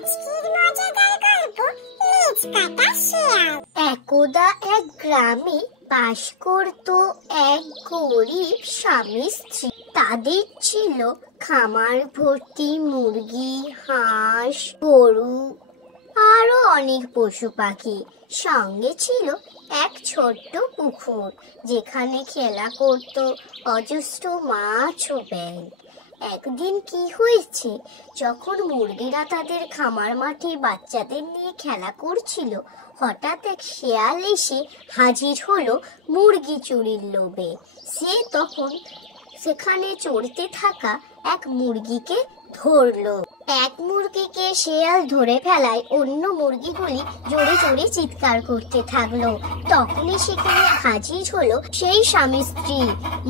আজকের মজাদার গল্প লেজ কাটা শিয়াল। একদা এক গ্রামে বাস করত এক গরিব স্বামী স্ত্রী। তাদের ছিল খামার ভর্তি মুরগি, হাঁস, গরু আরো অনেক পশু পাখি। সঙ্গে ছিল এক ছোট্ট পুকুর, যেখানে খেলা করত অজস্র মাছ ও ব্যাঙ। একদিন কি হয়েছে, যখন মুরগিরা তাদের খামার মাঠে বাচ্চাদের নিয়ে খেলা করছিল, হঠাৎ এক শেয়াল এসে হাজির হলো মুরগি চুরির লোভে। সে তখন সেখানে চড়তে থাকা এক মুরগিকে ধরলো। এক মুরগিকে শেয়াল ধরে ফেলায় অন্য মুরগিগুলি জোরে জোরে চিৎকার করতে থাকলো। তখনই সেখানে হাজির হলো সেই স্বামী স্ত্রী।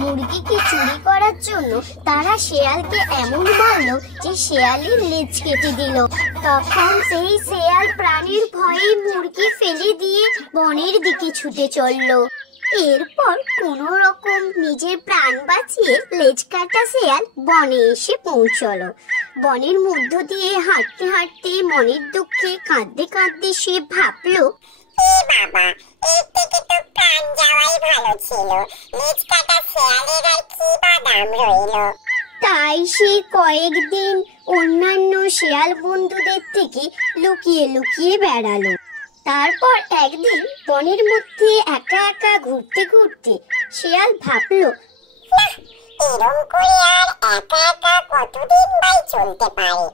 মুরগিকে চুরি করার জন্য তারা শেয়ালকে এমন মারলো যে শেয়ালের লেজ কেটে দিল। তখন সেই শেয়াল প্রাণীর ভয়ে মুরগি ফেলে দিয়ে বনের দিকে ছুটে চললো। এরপর কোন রকম নিজের প্রাণ বাঁচিয়ে লেজ কাটা শেয়াল বনে এসে পৌঁছলো। বনের মধ্য দিয়ে হাঁটতে হাঁটতে মনের দুঃখে কাঁদতে কাঁদতে সে ভাবলো, বাবা, এর থেকে তো প্রাণ যাওয়াই ভালো ছিল। লেজ কাটা শিয়ালের আর কি বা দাম রইল। তাই সে কয়েকদিন অন্যান্য শেয়াল বন্ধুদের থেকে লুকিয়ে লুকিয়ে বেড়ালো। তারপর একদিন বনের মধ্যে একা একা ঘুরতে ঘুরতে শেয়াল ভাবলো, এরম করে আর একা একা কতদিন ভাই চলতে পারে।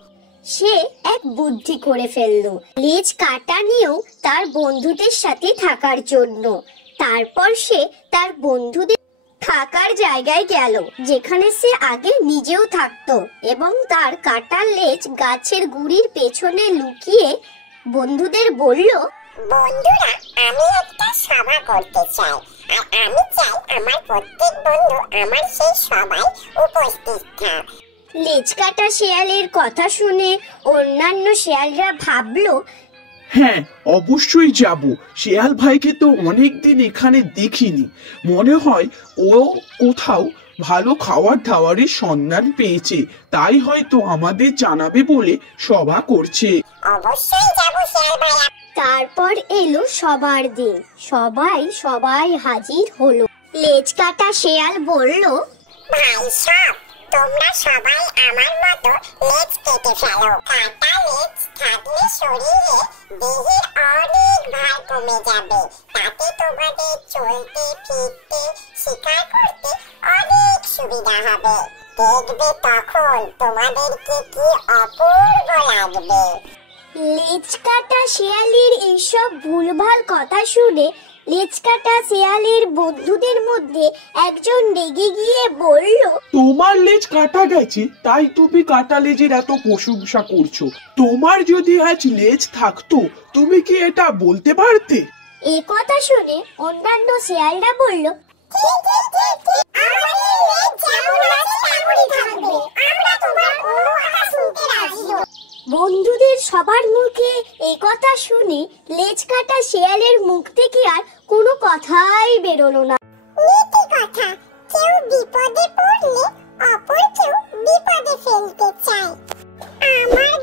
সে এক বুদ্ধি করে ফেললো, লেজ কাটা নিয়েও তার বন্ধুদের সাথে থাকার জন্য। তারপর সে তার বন্ধুদের থাকার জায়গায় গেল, যেখানে সে আগে নিজেও থাকতো, এবং তার কাটা লেজ গাছের গুড়ির পেছনে লুকিয়ে বন্ধুদের বলল, বন্ধুরা, আমি একটা সভা করতে চাই, আর আমি চাই আমার প্রত্যেক বন্ধু আমার সেই সভায় উপস্থিত থাক। লেজ কাটা শেয়ালের কথা শুনে অন্যান্য শেয়ালরা ভাবলো, হ্যাঁ, অবশ্যই যাব। শেয়াল ভাইকে তো অনেকদিন এখানে দেখিনি। মনে হয় ও কোথাও ভালো খাওয়ার দাওয়ারের সন্ধান পেয়েছে, তাই হয়তো আমাদের জানাবে বলে সভা করছে। অবশ্যই যাব শিয়াল ভাইয়া। তারপর এলো সবার দিন। সবাই হাজির হলো। লেজ কাটা শেয়াল বলল, ভাই সব, তোমরা সবাই আমার মতো লেজ কেটে ফেলো। কাটা লেজ থাকলে শরীরে দেহের অনেক ভার কমে যাবে। তাতে তোমাদের চলতে ফিরতে শিকার করতে অনেক সুবিধা হবে। দেখবে তখন তোমাদেরকে কি অপূর্ব লাগবে। লেজ কাটা শেয়ালের এইসব ভুলভাল কথা শুনে লেজ কাটা শেয়ালের বন্ধুদের মধ্যে একজন রেগে গিয়ে বলল, তোমার লেজ কাটা গেছে তাই তুমি কাটা লেজের এত প্রশংসা করছো। তোমার যদি আজ লেজ থাকতো, তুমি কি এটা বলতে পারতে? এ কথা শুনে অন্যান্য শেয়ালরা বলল, বন্ধুদের সবার মুখে এই কথা শুনে লেজ কাটা শেয়ালের মুখ থেকে আর কোনো কথাই বেরোলো না। নীতি কথা, কেউ বিপদে পড়লে অপর কেউ বিপদে ফেলতে চায়। আমার